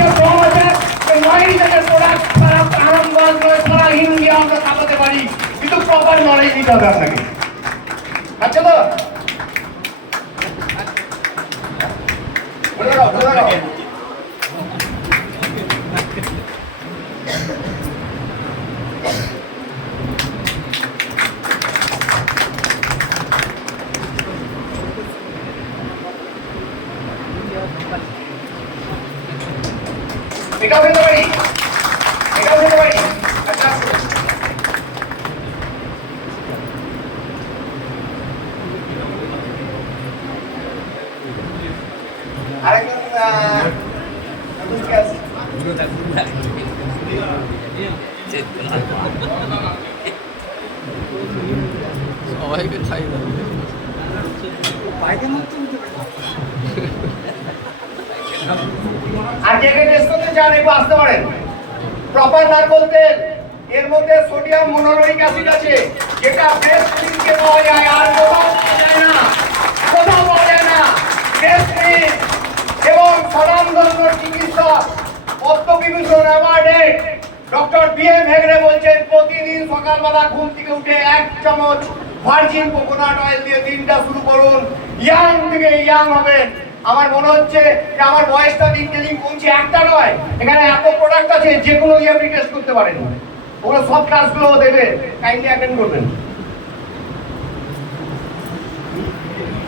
যে কম আছে নলেজের প্রোডাক্ট সারা আরামবাগ নয় সারা ইন্ডিয়া আমরা চালাতে পারি, কিন্তু প্রপার নলেজ দিতে হবে আপনাকে। আচ্ছা তো বলে দাও এটাও খেতে পারি, এটাও খেতে পারি। আচ্ছা আরেকজন সবাইকে খাই আর কে কে টেস্ট করতে চান একটু আসতে পারেন। প্রপার নারকেল তেল, এর মধ্যে সোডিয়াম মোনোলোরিক অ্যাসিড আছে, যেটা ব্রেস্ট মিল্কে পাওয়া যায়, আর কোথাও পাওয়া যায় না, কোথাও পাওয়া যায় না। ব্রেস্ট মিল্ক এবং স্বনামধন্য চিকিৎসক Padma Vibhushan awarded doctor BM. Hegde বলছেন প্রতিদিন সকালবেলা ঘুম থেকে উঠে 1 চামচ ভার্জিন কোকোনাট অয়েল দিয়ে দিনটা শুরু করুন, ইয়াং থেকে ইয়াং হবেন। আমার মনে হচ্ছে যে আমার বয়সটা দিনকে দিন কমছে, একটা নয়, এখানে এত প্রোডাক্ট আছে যে কোনো দিয়ে আপনি টেস্ট করতে পারেন, ওগুলো সব ক্লাসগুলো দেবে, কাইন্ডলি অ্যাটেন্ড করবেন।